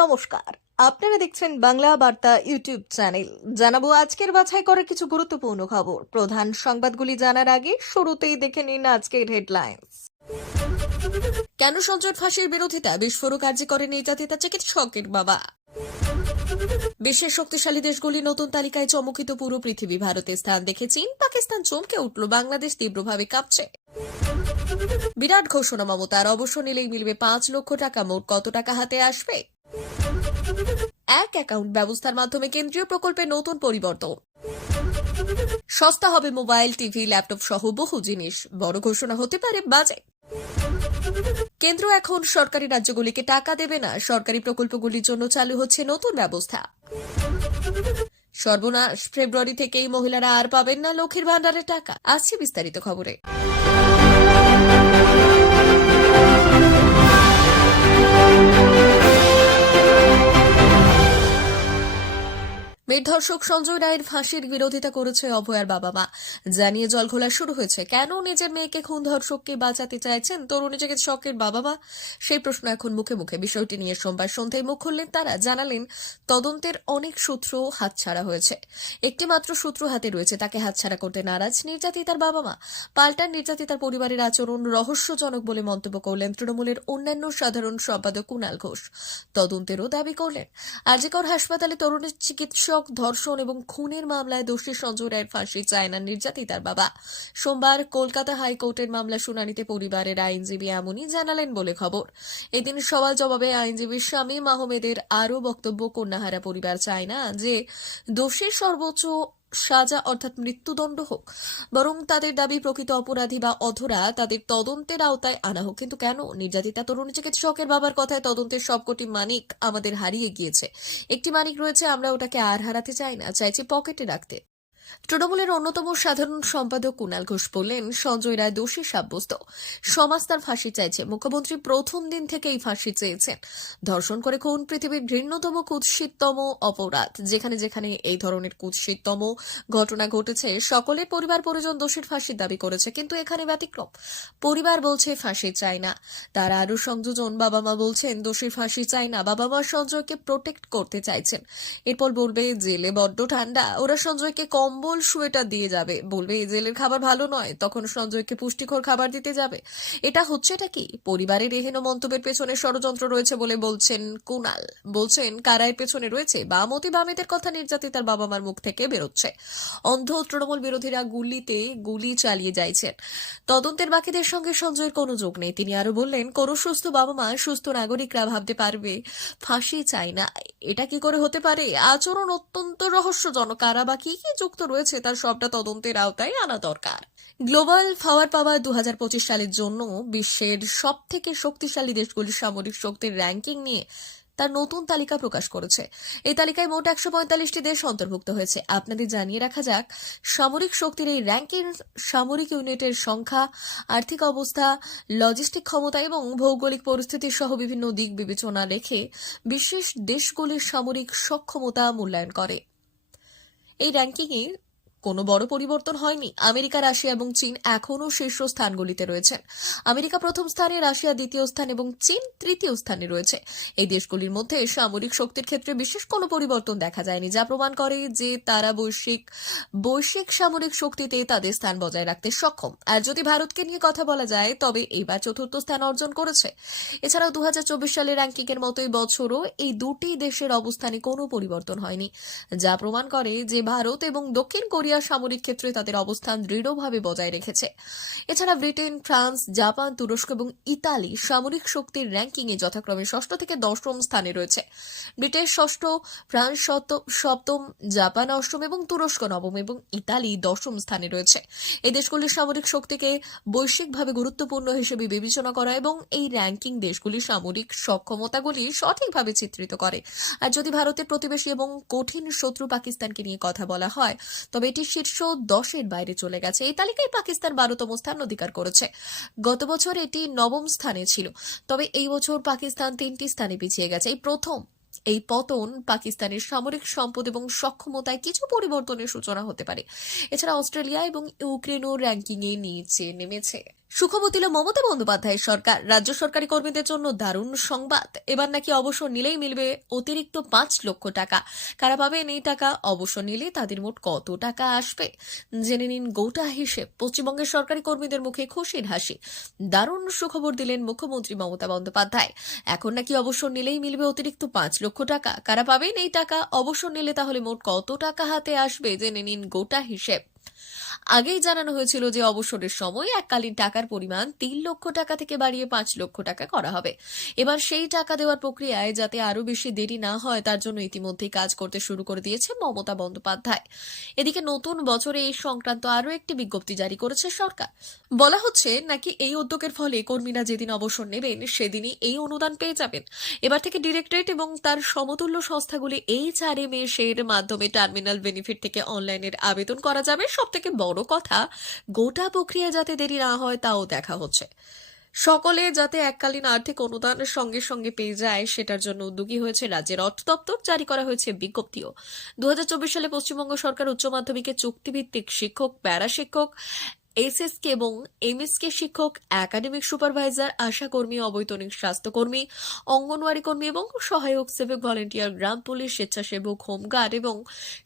নমস্কার। আপনারা দেখছেন বাংলা বার্তা ইউটিউব চ্যানেল। জানাব আজকের বাছাই করা কিছু গুরুত্বপূর্ণ খবর। প্রধান সংবাদগুলি জানার আগে শুরুতেই দেখে নিন আজকের হেডলাইন্স। কেন সঞ্জয় ফাঁসির বিরোধিতা বিস্ফোরক কার্যে করে নির্যাতিতা চিকিৎসকের বাবা? বিশ্বের শক্তিশালী দেশগুলি নতুন তালিকায় চমকিত পুরো পৃথিবী ভারতে স্থান দেখে চীন, পাকিস্তান চমকে উঠল, বাংলাদেশ তীব্রভাবে কাঁপছে। বিরাট ঘোষণা, মমতার অবসর নিলেই মিলবে পাঁচ লক্ষ টাকা, মোট কত টাকা হাতে আসবে? এক অ্যাকাউন্ট ব্যবস্থার মাধ্যমে কেন্দ্রীয় প্রকল্পে নতুন পরিবর্তন। সস্তা হবে মোবাইল, টিভি, ল্যাপটপ সহ বহু জিনিস। বড় ঘোষণা হতে পারে বাজেট। কেন্দ্র এখন সরকারি রাজ্যগুলিকে টাকা দেবে না। সরকারি প্রকল্পগুলির জন্য চালু হচ্ছে নতুন ব্যবস্থা। সর্বনাশ, ফেব্রুয়ারি থেকেই মহিলারা আর পাবেন না লক্ষ্মীর ভান্ডারের টাকা। আসছে বিস্তারিত খবরে। ধর্ষক সঞ্জয় রায়ের ফাঁসির বিরোধিতা করেছে অভয়ার বাবা মা জানিয়ে জল জলঘোলা শুরু হয়েছে। কেন নিজের মেয়েকে খুন ধর্ষককে বাঁচাতে চাইছেন তরুণী চিকিৎসকের বাবা মা সেই প্রশ্ন এখন মুখে মুখে। বিষয়টি নিয়ে সোমবার সন্ধ্যায় মুখ খুললেন তারা। জানালেন, তদন্তের অনেক সূত্র হাতছাড়া হয়েছে। একটি মাত্র সূত্র হাতে রয়েছে, তাকে হাতছাড়া করতে নারাজ নির্যাতিতার বাবা মা পাল্টান নির্যাতিতার পরিবারের আচরণ রহস্যজনক বলে মন্তব্য করলেন তৃণমূলের অন্যান্য সাধারণ সম্পাদক কুণাল ঘোষ। তদন্তেরও দাবি করলেন। আরজিকর হাসপাতালে তরুণের চিকিৎসক ধর্ষণ এবং খুনের মামলায় দোষী সঞ্জয় রায়ের ফাঁসি চায় না নির্যাতিতার বাবা। সোমবার কলকাতা হাইকোর্টের মামলা শুনানিতে পরিবারের আইনজীবী এমনই জানালেন বলে খবর। এদিন সওয়াল জবাবে আইনজীবী শামীম আহমেদের আরও বক্তব্য কন্যাহারা পরিবার চায় না যে, দোষীর সর্বোচ্চ সাজা অর্থাৎ মৃত্যুদণ্ড হোক, বরং তাদের দাবি প্রকৃত অপরাধী বা অধরা তাদের তদন্তের আওতায় আনা হোক। কিন্তু কেন? নির্যাতিতা তরুণী চিকিৎসকের বাবার কথায় তদন্তের সবকটি মানিক আমাদের হারিয়ে গিয়েছে। একটি মানিক রয়েছে, আমরা ওটাকে আর হারাতে চাই না, চাইছি পকেটে রাখতে। তৃণমূলের অন্যতম সাধারণ সম্পাদক কুণাল ঘোষ বললেন, সঞ্জয় রায় দোষী সাব্যস্ত। সমাজ তার ফাঁসি চাইছে। মুখ্যমন্ত্রী প্রথম দিন থেকেই ফাঁসি চেয়েছেন। ধর্ষণ করে খুন পৃথিবীর ঘৃণ্যতম কুৎসিততম অপরাধ? যেখানে যেখানে এই ধরনের কুৎসিততম ঘটনা ঘটেছে, সকলের পরিবার পরিজন দোষীর ফাঁসির দাবি করেছে, কিন্তু এখানে ব্যতিক্রম। পরিবার বলছে, ফাঁসি চায় না। তার আরও সংযোজন বাবা মা বলছেন, দোষীর ফাঁসি চায় না। বাবা মা সঞ্জয়কে প্রোটেক্ট করতে চাইছেন। এরপর বলবে, জেলে বড্ড ঠান্ডা। ওরা সঞ্জয়কে কম্বল, সোয়েটার দিয়ে যাবে। বলবে, এই জেলের খাবার ভালো নয়। তখন সঞ্জয়কে পুষ্টিকর খাবার দিতে যাবে। এটা হচ্ছে এটা কি? পরিবারের এহেন মন্তব্যের পেছনে ষড়যন্ত্র রয়েছে বলে বলছেন কুনাল। বলছেন কারায়ের পেছনে রয়েছে বামতি বামেদের কথা নির্যাতিতার বাবা মার মুখ থেকে বেরোচ্ছে। অন্ধ তৃণমূল বিরোধীরা গুলিতে গুলি চালিয়ে যাইছেন। তদন্তের বাকিদের সঙ্গে সঞ্জয়ের কোনো যোগ নেই। তিনি আরও বললেন, কোন সুস্থ বাবা মা সুস্থ নাগরিকরা ভাবতে পারবে, ফাঁসি চাই না। এটা কি করে হতে পারে? আচরণ অত্যন্ত রহস্যজনক। কারা বা কি কি যুক্ত রয়েছে, তার সবটা তদন্তের আওতায় আনা দরকার। গ্লোবাল পাওয়ার পাওয়ার দু পঁচিশ সালের জন্য বিশ্বের সব থেকে শক্তিশালী দেশগুলির সামরিক শক্তির র্যাঙ্কিং নিয়ে তার নতুন তালিকা প্রকাশ করেছে। এই তালিকায় মোট একশো পঁয়তাল্লিশটি দেশ অন্তর্ভুক্ত হয়েছে। আপনাদের জানিয়ে রাখা যাক, সামরিক শক্তির এই র্যাঙ্কিং, সামরিক ইউনিটের সংখ্যা, আর্থিক অবস্থা, লজিস্টিক ক্ষমতা এবং ভৌগোলিক পরিস্থিতি সহ বিভিন্ন দিক বিবেচনা রেখে বিশেষ দেশগুলির সামরিক সক্ষমতা মূল্যায়ন করে। এই র্যাঙ্কিংয়ে কোনো বড় পরিবর্তন হয়নি। আমেরিকা, রাশিয়া এবং চীন এখনও শীর্ষ স্থানগুলিতে রয়েছেন। আমেরিকা প্রথম স্থানে, রাশিয়া দ্বিতীয় স্থান এবং চীন তৃতীয় স্থানে রয়েছে। এই দেশগুলির মধ্যে সামরিক শক্তির ক্ষেত্রে বিশেষ কোনো পরিবর্তন দেখা যায়নি, যা প্রমাণ করে যে তারা বৈশ্বিক বৈশ্বিক সামরিক শক্তিতে তাদের স্থান বজায় রাখতে সক্ষম। আর যদি ভারতকে নিয়ে কথা বলা যায়, তবে এইবার চতুর্থ স্থান অর্জন করেছে। এছাড়াও দু হাজার চব্বিশ সালের র্যাঙ্কিং এর মতোই বছরও এই দুটি দেশের অবস্থানে কোনো পরিবর্তন হয়নি, যা প্রমাণ করে যে ভারত এবং দক্ষিণ কোরিয়া সামরিক ক্ষেত্রে তাদের অবস্থান দৃঢ়ভাবে বজায় রেখেছে। এছাড়া ব্রিটেন, ফ্রান্স, জাপান, তুরস্ক এবং ইতালি সামরিক শক্তির র্যাঙ্কিংয়ে যথাক্রমে ষষ্ঠ থেকে দশম স্থানে রয়েছে। ব্রিটেন ষষ্ঠ, ফ্রান্স সপ্তম, জাপান অষ্টম এবং তুরস্ক নবম এবং ইতালি দশম স্থানে রয়েছে। এই দেশগুলির সামরিক শক্তিকে বৈশ্বিকভাবে গুরুত্বপূর্ণ হিসেবে বিবেচনা করা এবং এই র্যাঙ্কিং দেশগুলির সামরিক সক্ষমতাগুলি সঠিকভাবে চিত্রিত করে। আর যদি ভারতের প্রতিবেশী এবং কঠিন শত্রু পাকিস্তানকে নিয়ে কথা বলা হয়, তবে এটি শীর্ষ দশের বাইরে চলে গেছে। এই তালিকায় পাকিস্তান বারোতম স্থান অধিকার করেছে। গত বছর এটি নবম স্থানে ছিল। তবে এই বছর পাকিস্তান তিনটি স্থানে পিছিয়ে গেছে। এই প্রথম, এই পতন পাকিস্তানের সামরিক সম্পদ এবং সক্ষমতায় কিছু পরিবর্তনের সূচনা হতে পারে। এছাড়া অস্ট্রেলিয়া এবং ইউক্রেনও র্যাঙ্কিংয়ে নিচে নেমেছে। সুখবর দিল মমতা বন্দ্যোপাধ্যায়ের সরকার। রাজ্য সরকারি কর্মীদের জন্য দারুণ সংবাদ। এবার নাকি অবসর নিলেই মিলবে অতিরিক্ত পাঁচ লক্ষ টাকা। কারা পাবেন এই টাকা? অবসর নিলে তাদের মোট কত টাকা আসবে? জেনে নিন গোটা হিসেব। পশ্চিমবঙ্গের সরকারি কর্মীদের মুখে খুশির হাসি। দারুণ সুখবর দিলেন মুখ্যমন্ত্রী মমতা বন্দ্যোপাধ্যায়। এখন নাকি অবসর নিলেই মিলবে অতিরিক্ত পাঁচ লক্ষ টাকা। কারা পাবেন এই টাকা? অবসর নিলে তাহলে মোট কত টাকা হাতে আসবে? জেনে নিন গোটা হিসেব। আগেই জানানো হয়েছিল যে অবসরের সময় এককালীন টাকার পরিমাণ তিন লক্ষ টাকা থেকে বাড়িয়ে পাঁচ লক্ষ টাকা করা হবে। এবার সেই টাকা দেওয়ার প্রক্রিয়ায় যাতে আরও বেশি দেরি না হয়, তার জন্য ইতিমধ্যেই কাজ করতে শুরু করে দিয়েছে মমতা বন্দ্যোপাধ্যায়। এদিকে নতুন বছরে এই সংক্রান্ত আরও একটি বিজ্ঞপ্তি জারি করেছে সরকার। বলা হচ্ছে নাকি এই উদ্যোগের ফলে কর্মীরা যেদিন অবসর নেবেন, সেদিনই এই অনুদান পেয়ে যাবেন। এবার থেকে ডিরেক্টরেট এবং তার সমতুল্য সংস্থাগুলি এই চার এর মাধ্যমে টার্মিনাল বেনিফিট থেকে অনলাইনের আবেদন করা যাবে। সব থেকে বড় কথা, গোটা প্রক্রিয়া যাতে দেরি না হয় তাও দেখা হচ্ছে। সকলে যাতে এককালীন আর্থিক অনুদানের সঙ্গে সঙ্গে পেয়ে যায়, সেটার জন্য উদ্যোগী হয়েছে রাজ্যের অর্থ দপ্তর, জারি করা হয়েছে বিজ্ঞপ্তিও। দু হাজার চব্বিশ সালে পশ্চিমবঙ্গ সরকার উচ্চ মাধ্যমিকে চুক্তিভিত্তিক শিক্ষক প্যারা শিক্ষক এসএসকে এবং এমএসকে শিক্ষক, একাডেমিক সুপারভাইজার, আশাকর্মী, অবৈতনিক স্বাস্থ্যকর্মী, অঙ্গনওয়াড়ি কর্মী এবং সহায়ক সিভিক ভলেন্টিয়ার, গ্রাম পুলিশ স্বেচ্ছাসেবক হোমগার্ড এবং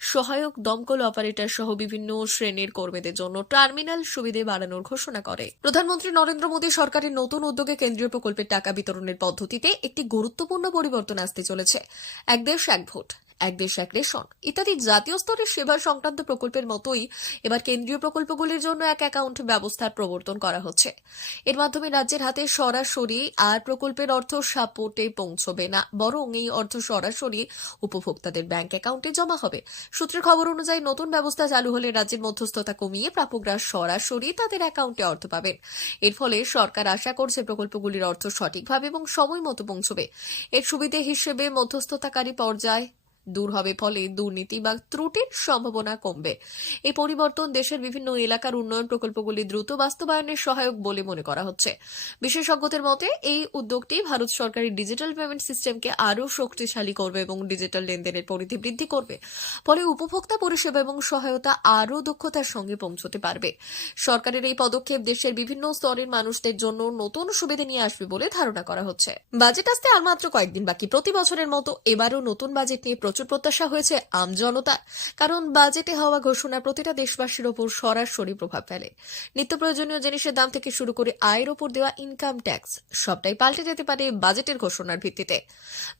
সহায়ক দমকল অপারেটর সহ বিভিন্ন শ্রেণির কর্মীদের জন্য টার্মিনাল সুবিধে বাড়ানোর ঘোষণা করে। প্রধানমন্ত্রী নরেন্দ্র মোদী সরকারের নতুন উদ্যোগে কেন্দ্রীয় প্রকল্পের টাকা বিতরণের পদ্ধতিতে একটি গুরুত্বপূর্ণ পরিবর্তন আসতে চলেছে। এক দেশ, এক ভোট, এক দেশ, এক রেশন ইত্যাদি জাতীয় স্তরের সেবা সংক্রান্ত প্রকল্পের মতোই এবার কেন্দ্রীয় প্রকল্পগুলির জন্য এক এক অ্যাকাউন্ট ব্যবস্থার প্রবর্তন করা হচ্ছে। এর মাধ্যমে রাজ্যের হাতে সরাসরি আর প্রকল্পের অর্থ সাপোর্টে পৌঁছবে না, বরং এই অর্থ সরাসরি উপভোক্তাদের ব্যাংক অ্যাকাউন্টে জমা হবে। সূত্রের খবর অনুযায়ী নতুন ব্যবস্থা চালু হলে রাজ্যের মধ্যস্থতা কমিয়ে প্রাপকরা সরাসরি তাদের অ্যাকাউন্টে অর্থ পাবেন। এর ফলে সরকার আশা করছে প্রকল্পগুলির অর্থ সঠিকভাবে এবং সময় মতো পৌঁছবে। এর সুবিধে হিসেবে মধ্যস্থতাকারী পর্যায় দূর হবে ফলে দুর্নীতি বা ত্রুটির সম্ভাবনা কমবে। এই পরিবর্তন দেশের বিভিন্ন এলাকার উন্নয়ন প্রকল্পগুলি দ্রুত বাস্তবায়নের সহায়ক বলে মনে করা হচ্ছে। বিশেষজ্ঞদের মতে, এই উদ্যোগটি ভারত সরকারের ডিজিটাল পেমেন্ট সিস্টেমকে আরও শক্তিশালী করবে এবং ডিজিটাল লেনদেনের পরিধি বৃদ্ধি করবে। ফলে উপভোক্তা পরিষেবা এবং সহায়তা আরও দক্ষতার সঙ্গে পৌঁছতে পারবে। সরকারের এই পদক্ষেপ দেশের বিভিন্ন স্তরের মানুষদের জন্য নতুন সুবিধা নিয়ে আসবে বলে ধারণা করা হচ্ছে। বাজেট আসতে আর মাত্র কয়েকদিন বাকি। প্রতি বছরের মতো এবারও নতুন বাজেট নিয়ে প্রত্যাশা হয়েছে আমজনতার কারণ বাজেটে হওয়া ঘোষণা প্রতিটা দেশবাসীর ওপর সরাসরি প্রভাব ফেলে। নিত্য প্রয়োজনীয় জিনিসের দাম থেকে শুরু করে আয়ের ওপর দেওয়া ইনকাম ট্যাক্স সবটাই পাল্টে যেতে পারে বাজেটের ঘোষণার ভিত্তিতে।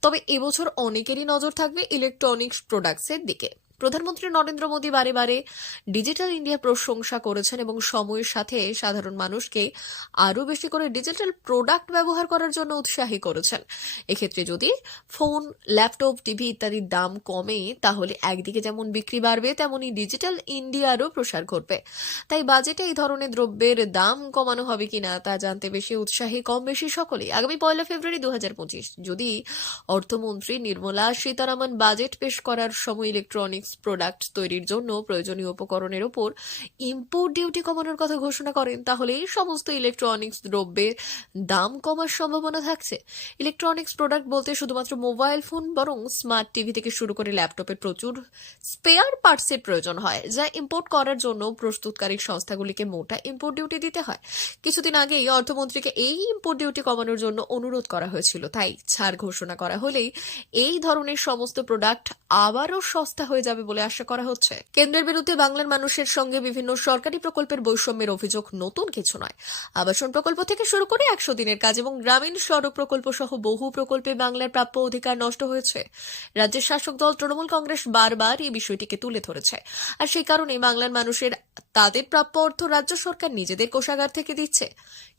তবে এবছর অনেকেরই নজর থাকবে ইলেকট্রনিক্স প্রোডাক্টসের দিকে। প্রধানমন্ত্রী নরেন্দ্র মোদী বারে বারে ডিজিটাল ইন্ডিয়া প্রশংসা করেছেন এবং সময়ের সাথে সাধারণ মানুষকে আরও বেশি করে ডিজিটাল প্রোডাক্ট ব্যবহার করার জন্য উৎসাহী করেছেন। এক্ষেত্রে যদি ফোন, ল্যাপটপ, টিভি ইত্যাদির দাম কমে, তাহলে একদিকে যেমন বিক্রি বাড়বে তেমনই ডিজিটাল ইন্ডিয়ারও প্রসার ঘটবে। তাই বাজেটে এই ধরনের দ্রব্যের দাম কমানো হবে কিনা, তা জানতে বেশি উৎসাহী কম বেশি সকলেই। আগামী পয়লা ফেব্রুয়ারি দু হাজার পঁচিশ, যদি অর্থমন্ত্রী নির্মলা সীতারামন বাজেট পেশ করার সময় ইলেকট্রনিক্স প্রোডাক্ট তৈরির জন্য প্রয়োজনীয় উপকরণের উপর ইম্পোর্ট ডিউটি কমানোর কথা ঘোষণা করেন তাহলে এই সমস্ত ইলেকট্রনিক্স দ্রব্যের দাম কমার সম্ভাবনা থাকছে। ইলেকট্রনিক্স প্রোডাক্ট বলতে শুধুমাত্র মোবাইল ফোন বরং স্মার্ট টিভি থেকে শুরু করে ল্যাপটপের প্রচুর স্পেয়ার পার্টসের প্রয়োজন হয়, যা ইম্পোর্ট করার জন্য প্রস্তুতকারী সংস্থাগুলিকে মোটা ইম্পোর্ট ডিউটি দিতে হয়। কিছুদিন আগেই অর্থমন্ত্রীকে এই ইম্পোর্ট ডিউটি কমানোর জন্য অনুরোধ করা হয়েছিল। তাই ছাড় ঘোষণা করা হলেই এই ধরনের সমস্ত প্রোডাক্ট আবারও সস্তা হয়ে যাবে বলে আশা করা হচ্ছে? কেন্দ্রের বিরুদ্ধে বাংলার মানুষের সঙ্গে বিভিন্ন সরকারি প্রকল্পের বৈষম্যের অভিযোগ নতুন কিছু নয়। আবাসন প্রকল্প থেকে শুরু করে একশো দিনের কাজ এবং গ্রামীণ সড়ক প্রকল্প সহ বহু প্রকল্পে বাংলার প্রাপ্য অধিকার নষ্ট হয়েছে। রাজ্যের শাসক দল, তৃণমূল কংগ্রেস বারবার এই বিষয়টিকে তুলে ধরেছে। আর সেই কারণে বাংলার মানুষের তাদের প্রাপ্য অর্থ রাজ্য সরকার নিজেদের কোষাগার থেকে দিচ্ছে।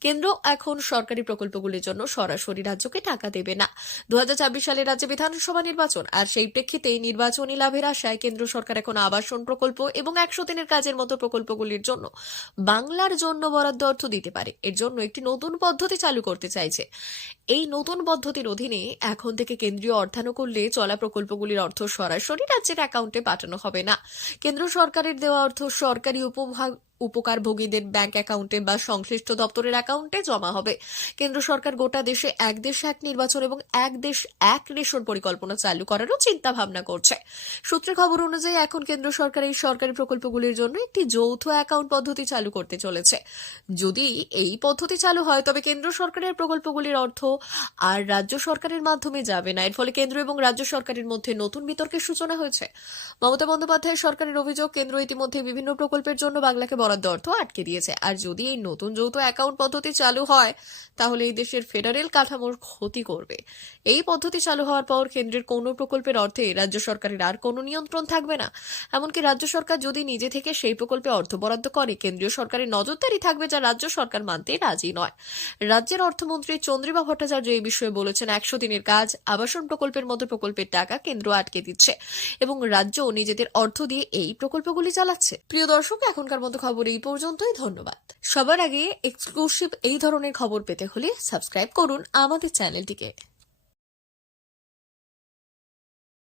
কেন্দ্র এখন সরকারি প্রকল্পগুলির জন্য সরাসরি রাজ্যকে টাকা দেবে না। দু সালে রাজ্যে বিধানসভা নির্বাচন, আর সেই প্রেক্ষিতেই নির্বাচনী লাভের আশায় কেন্দ্র সরকার এখন আবাসন প্রকল্প এবং একশো দিনের কাজের মতো প্রকল্পগুলির জন্য বাংলার জন্য বরাদ্দ অর্থ দিতে পারে। এর জন্য একটি নতুন পদ্ধতি চালু করতে চাইছে। এই নতুন পদ্ধতির অধীনে এখন থেকে কেন্দ্রীয় অর্থানুকূল্যে চলা প্রকল্পগুলির অর্থ সরাসরি রাজ্যের অ্যাকাউন্টে পাঠানো হবে না। কেন্দ্র সরকারের দেওয়া অর্থ সরকারি how উপকারভোগীদের ব্যাংক অ্যাকাউন্টে বা সংশ্লিষ্ট দপ্তরের অ্যাকাউন্টে জমা হবে। কেন্দ্র সরকার গোটা দেশে এক দেশ এক নির্বাচন এবং এক দেশ এক রেশন পরিকল্পনা চালু করারও চিন্তা ভাবনা করছে। সূত্রে খবর অনুযায়ী এখন কেন্দ্র সরকার এই সরকারি প্রকল্পগুলির জন্য একটি যৌথ অ্যাকাউন্ট পদ্ধতি চালু করতে চলেছে। যদি এই পদ্ধতি চালু হয়, তবে কেন্দ্র সরকারের প্রকল্পগুলির অর্থ আর রাজ্য সরকারের মাধ্যমে যাবে না। এর ফলে কেন্দ্র এবং রাজ্য সরকারের মধ্যে নতুন বিতর্কের সূচনা হয়েছে। মমতা বন্দ্যোপাধ্যায়ের সরকারের অভিযোগ, কেন্দ্র ইতিমধ্যে বিভিন্ন প্রকল্পের জন্য বাংলাকে বরাদ্দ অর্থ আটকে দিয়েছে। আর যদি এই নতুন যৌথ অ্যাকাউন্ট পদ্ধতি চালু হয়, তাহলে এই দেশের ফেডারেল কাঠামোর ক্ষতি করবে। এই পদ্ধতি চালু হওয়ার পর কেন্দ্রের কোনো প্রকল্পের অর্থে রাজ্য সরকারের আর কোনো নিয়ন্ত্রণ থাকবে না। এমনকি রাজ্য সরকার যদি নিজে থেকে সেই প্রকল্পে অর্থ বরাদ্দ করে, কেন্দ্রীয় সরকারের নজরদারি থাকবে যা রাজ্য সরকার মানতে রাজি নয়। রাজ্যের অর্থমন্ত্রী চন্দ্রিমা ভট্টাচার্য এই বিষয়ে বলেছেন, একশো দিনের কাজ, আবাসন প্রকল্পের মতো প্রকল্পের টাকা কেন্দ্র আটকে দিচ্ছে এবং রাজ্য নিজেদের অর্থ দিয়ে এই প্রকল্পগুলি চালাচ্ছে। প্রিয় দর্শক, এখনকার মতো খবর এই পর্যন্তই, ধন্যবাদ। সবার আগে এক্সক্লুসিভ এই ধরনের খবর পেতে হলে সাবস্ক্রাইব করুন আমাদের চ্যানেলটিকে